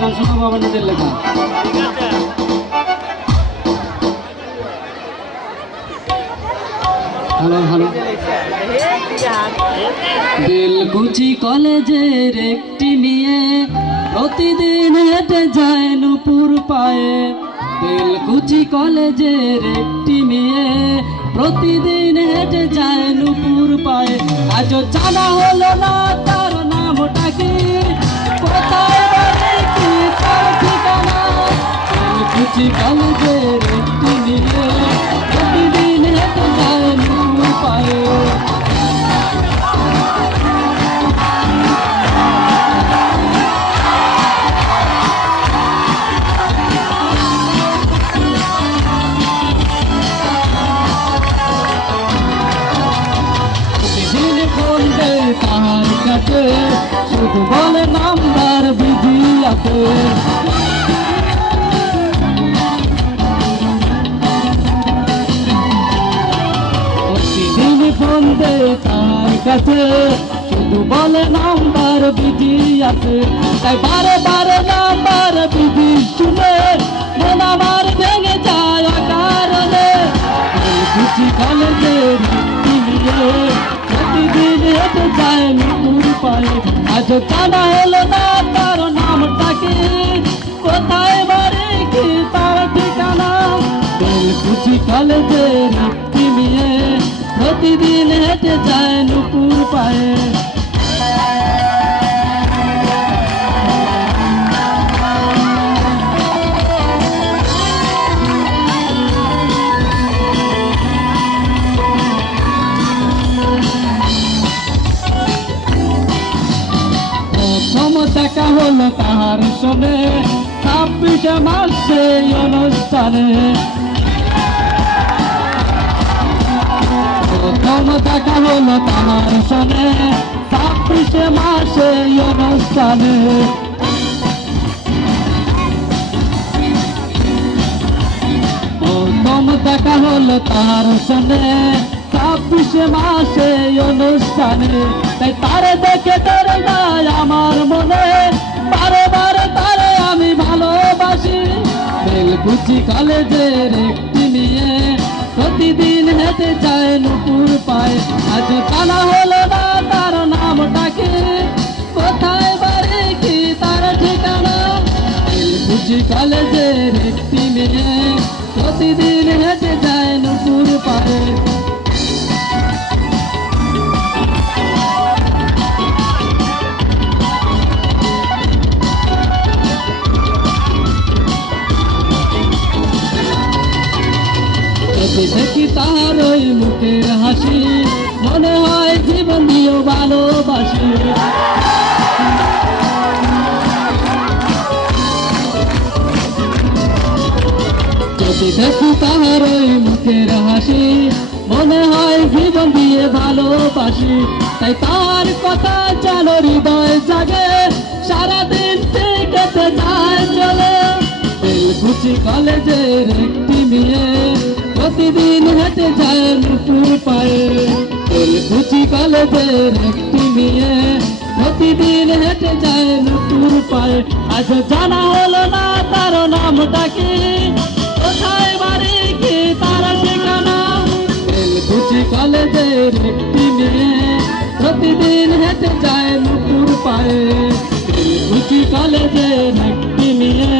গান শোনাবো আমার নিজের লেখা। Hello hello. বেলকুচি কলেজের একটি মেয়ে প্রতিদিন হেঁটে যায় নুপুর পায়ে। বেলকুচি কলেজের একটি মেয়ে প্রতিদিন হেঁটে যায় নুপুর পায়ে। আজও জানা হলো না তার নামটা কি, কোথায় বাড়ি কি তার ঠিকানা। বেলকুচি কলেজের একটি মেয়ে প্রতিদিন হেঁটে যায় নুপুর পায়ে। তাহার কাছে শুধু বলে নাম্বার বিধি আছে। প্রতিদিন ফোন দে তার কাছে শুধু বলে নাম্বার বিধি আছে। তাই বারে বারে নাম্বার বিধি শুনে মন আমার ভেঙে যায় কারণে। বেলকুচি কলেজের প্রতিদিন হেঁটে যায় নুপুর পায়ে। আজ জানা হলো না তার নামটা কি, কোথায় বাড়ি কি তার ঠিকানা। বেলকুচি কলেজের একটি মেয়ে প্রতিদিন হেঁটে যায় নুপুর পায়ে। দেখা হলো তাহার সঙ্গে 26 মাসে অনুষ্ঠানে। প্রথম দেখা হলো তাহার সঙ্গে 26 মাসে অনুষ্ঠানে। প্রথম দেখা হলো তাহার সঙ্গে 26 মাসে অনুষ্ঠানে। তাই তারে দেখে ডরে যায় আমার মনে, বারে বারে তারে আমি ভালোবাসি। বেলকুচি কলেজের একটি মেয়ে প্রতিদিন হেঁটে যায় নুপুর পায়ে। আজ জানা হলো না তার নামটা কি, কোথায় বাড়ি কি তার ঠিকানা। বেলকুচি কলেজের একটি মেয়ে প্রতিদিন হেঁটে যায় নুপুর পায়ে। দেখি তার ওই মুখের হাসি মনে হয় জীবন দিয়েও ভালোবাসি। যদি দেখি তার ওই মুখের হাসি মনে হয় জীবন দিয়ে ভালোবাসি। তাই তার কথা যেন হৃদয় জাগে, সারাদিন কেটে যায় চলে। বেলকুচি কলেজের একটি মেয়ে প্রতিদিন হেঁটে যায় নুপুর পায়ে। বেলকুচি কলেজের একটি মেয়ে প্রতিদিন হেঁটে যায় নুপুর পায়ে। আজ জানা হলো না তার নামটা কি, কোথায় বাড়ি কি তার ঠিকানা। বেলকুচি কলেজের একটি মেয়ে প্রতিদিন হেঁটে যায় নুপুর পায়ে। বেলকুচি কলেজের একটি মেয়ে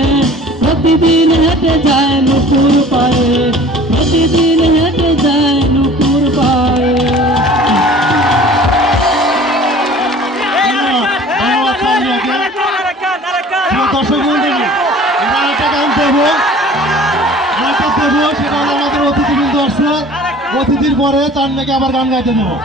প্রতিদিন হেঁটে যায় নুপুর পায়ে। প্রতিদিন হেঁটে যায় নুপুর পায়ে। দর্শক মন্ডলী, আমরা একটা গান দেবো, সেটা হলো আমাদের অতিথিবৃন্দ আসছে। অতিথির পরে তার নাকি আবার গান গাইতে দেবো।